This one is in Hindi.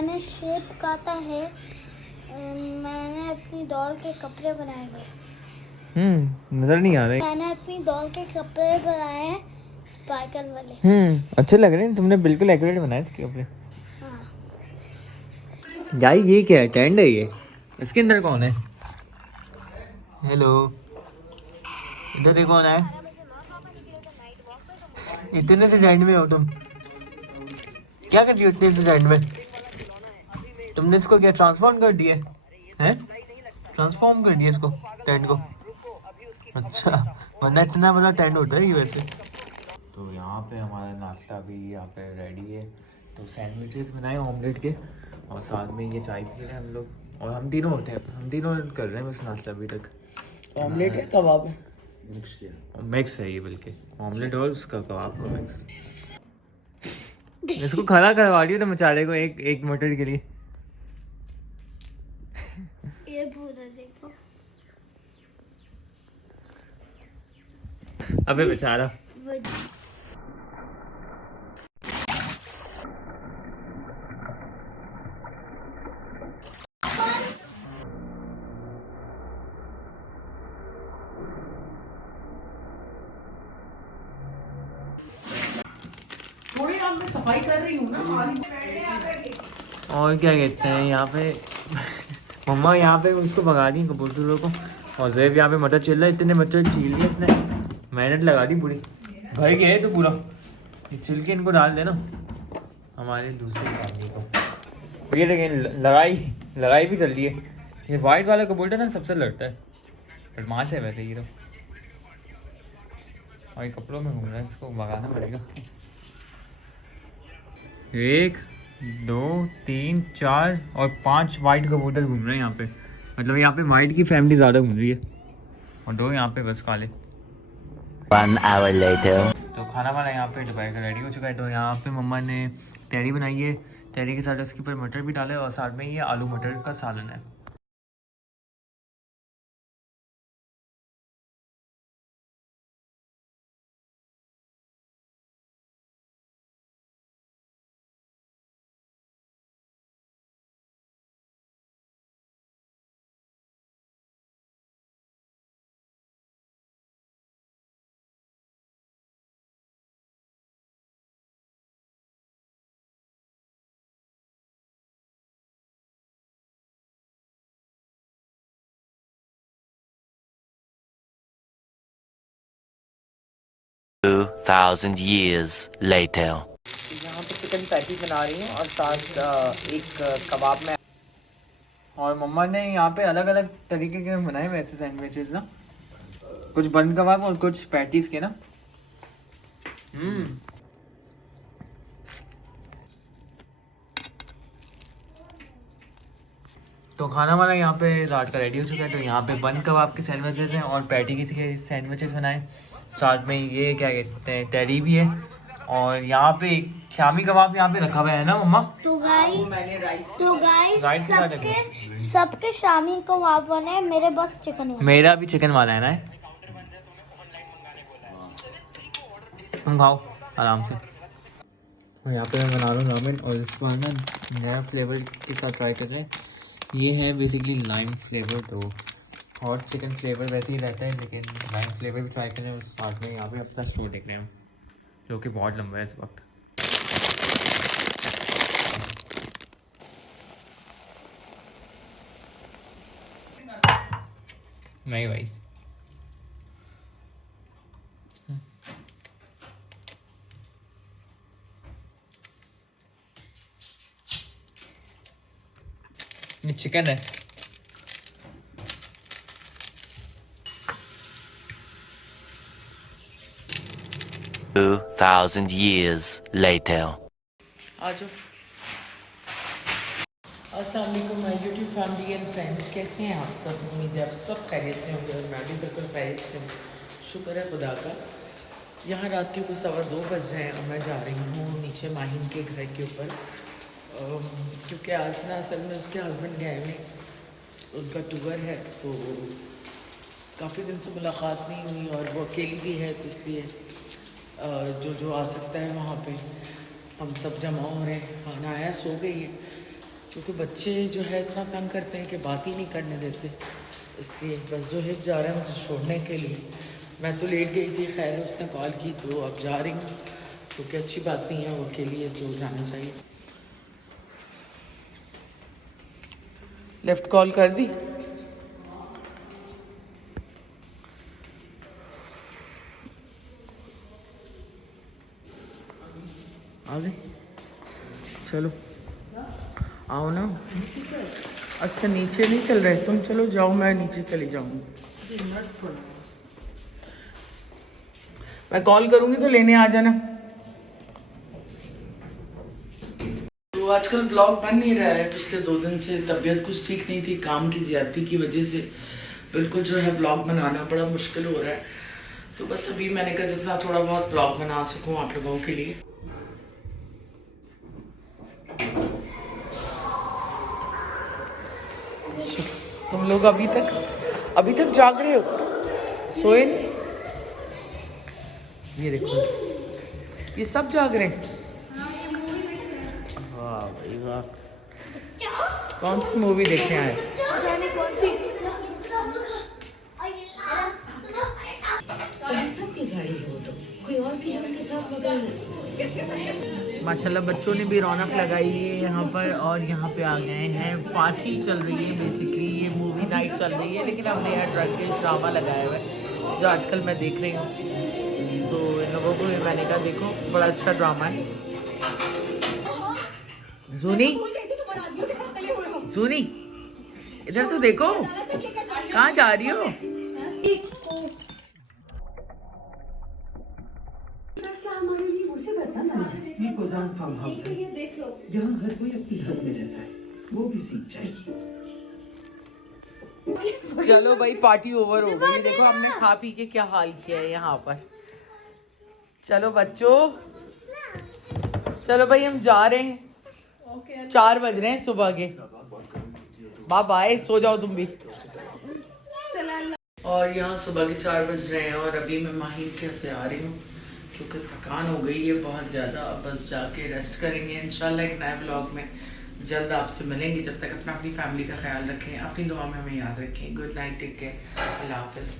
मैंने शेप काटा है। मैंने अपनी डॉल के कपड़े बनाए हुए। नजर नहीं आ रहे। मैंने अपनी डॉल के कपड़े बनाए हैं स्पार्कल वाले। अच्छे लग रहे हैं, तुमने बिल्कुल एक्यूरेट बनाया इसके कपड़े। हाँ। यार ये क्या है, टेंट है ये? इसके अंदर कौन है? हेलो, इधर देखो कौन है? इतने से टेंट में हो तुम? क्या कर रही हो इतने से टेंट में? तुमने इसको क्या ट्रांसफॉर्म कर दिया है? ट्रांसफॉर्म कर दिया इसको, टेंट को? अच्छा, वरना इतना बड़ा टेंट होता है ये वैसे। तो यहाँ पे हमारा नाश्ता भी यहाँ पे रेडी है। तो सैंडविचेस बनाए ऑमलेट के, और साथ में ये चाय पी रहे हैं हम लोग। और हम तीनों होते हैं, हम तीनों कर रहे हैं बस नाश्ता अभी तक। ऑमलेट है, कबाब है, मिक्स किया, मिक्स है ये, बल्कि ऑमलेट और उसका कबाब का मिक्स। इसको खड़ा करवा रही हो तो बेचारे को एक मटर के लिए। ये पूरा देखो। अबे बेचारा। थोड़ी आप मैं सफाई कर रही हूँ ना। और क्या कहते हैं यहाँ पे मम्मा यहाँ पे उसको भगा दी कबूतरों को, और जैब यहाँ पे मटर चिल्ला, इतने मटर छील लिए इसने, मेहनत लगा दी पूरी। भर गया है तो पूरा, ये छिलके इनको डाल देना हमारे दूसरे फैमिली को। ये लेकिन लड़ाई भी चल रही है। ये वाइट वाला कबूतर ना सबसे लड़ता है, बदमाश है वैसे ये तो, और ये कपड़ों में घूम रहा है, इसको भगाना पड़ेगा। 1 2 3 4 और 5 वाइट कबूतर घूम रहे हैं यहाँ पे। मतलब यहाँ पे वाइट की फैमिली ज़्यादा घूम रही है, और 2 यहाँ पे बस काले। 1 hour later. तो खाना वाना यहाँ पे दोपहर का रेडी हो चुका है। तो यहाँ पे मम्मा ने तहरी बनाई है, तहरी के साथ उसके ऊपर मटर भी डाले, और साथ में ये आलू मटर का सालन है। $2,000 years later. यहाँ पे चिकन पैटीज बना रही हैं, और साथ एक कबाब में। और मम्मा ने यहाँ पे अलग अलग तरीके के बनाए वैसे सैंडविचेस ना, कुछ बन कबाब और कुछ पैटीज के ना। तो खाना वाना यहाँ पे रात का रेडी हो चुका है। तो यहाँ पे बन कबाब के सैंडविचेस हैं, और पैटी के सैंडविचेस बनाए, साथ में ये क्या कहते हैं तहरी भी है, और यहाँ पे एक शामी कबाब यहाँ पे रखा हुआ है ना मम्मा। तो गाइस राइस के साथ सबके शामी कबाब वाले हैं, मेरे बस चिकन वाले। मेरा भी चिकन वाला है ना, तुम खाओ आराम से। और यहाँ पे मैं बना रहा हूँ रामेन, और इसको ना नया फ्लेवर के साथ ट्राई कर रहे हैं। ये है बेसिकली लाइम फ्लेवर, तो हॉट चिकन फ्लेवर वैसे ही रहता है, लेकिन लाइम फ्लेवर भी ट्राई कर रहे हैं। उस साथ में यहाँ पे अपना स्टोर देख रहे हैं हम, जो कि बहुत लंबा है इस वक्त। नहीं भाई, ये चिकन है। $2,000 years later. आज अस्सलाम वालेकुम my YouTube family and friends, कैसे हैं आप सब? उम्मीद है आप सब खैरियत से होंगे, और मैं भी बिल्कुल खैरियत से हूँ, शुक्र है खुदा का। यहाँ रात के कुछ 2:15 बज रहे हैं, और मैं जा रही हूँ नीचे माहिन के घर के ऊपर, क्योंकि आज ना असल में उसके हस्बैंड गए हुए, उनका टूर है, तो काफ़ी दिन से मुलाकात नहीं हुई, और वो अकेली भी है, तो इसलिए जो आ सकता है वहाँ पे हम सब जमा हो रहे हैं। खाना आया, सो गई है, क्योंकि बच्चे जो है इतना तंग करते हैं कि बात ही नहीं करने देते, इसलिए बस जोहिब जा रहा है मुझे छोड़ने के लिए। मैं तो लेट गई थी, खैर उसने कॉल की तो अब जा रही हूँ, क्योंकि अच्छी बात नहीं है वो अकेली है तो जाना चाहिए। लेफ्ट कॉल कर दी। आ गए, चलो आओ ना। अच्छा नीचे नहीं चल रहे तुम, चलो जाओ, मैं नीचे चली जाऊंगी। मैं कॉल करूंगी तो लेने आ जाना। तो आजकल ब्लॉग बन नहीं रहा है, पिछले 2 दिन से तबीयत कुछ ठीक नहीं थी, काम की ज्यादती की वजह से बिल्कुल जो है ब्लॉग बनाना बड़ा मुश्किल हो रहा है। तो बस अभी मैंने कहा जितना थोड़ा बहुत ब्लॉग बना सकूं आप लोगों के लिए। तुम लोग अभी तक जाग रहे हो, सोए नहीं? ये देखो ये सब जाग रहे हैं। वाह भाई वाह, कौन सी मूवी देखने आए? माशाल्लाह बच्चों ने भी रौनक लगाई है यहाँ पर, और यहाँ पे आ गए हैं, पार्टी चल रही है बेसिकली, ये मूवी नाइट चल रही है, लेकिन हमने यहाँ टर्किश ड्रामा लगाया हुआ है जो आजकल मैं देख रही हूँ। तो इन लोगों को मैंने कहा देखो बड़ा अच्छा ड्रामा है। जूनी जूनी इधर तो देखो, कहाँ जा रही हो? ये कोजान फार्म हाउस है, यहाँ हर कोई अपनी हद में रहता है, वो भी सीख जाएगी। चलो भाई पार्टी ओवर हो गई, देखो हमने खा पी के क्या हाल किया है यहाँ पर। चलो बच्चों, चलो भाई हम जा रहे हैं, 4 बज रहे हैं सुबह के। बाय बाय, सो जाओ तुम भी। और यहाँ सुबह के 4 बज रहे हैं और अभी मैं माहिर के से आ रही हूँ क्योंकि थकान हो गई है बहुत ज़्यादा। अब बस जाके रेस्ट करेंगे, इंशाल्लाह एक नए व्लॉग में जल्द आपसे मिलेंगे। जब तक अपनी फैमिली का ख्याल रखें, अपनी दुआ में हमें याद रखें। गुड नाइट, टेक केयर, अल्लाह हाफिज़।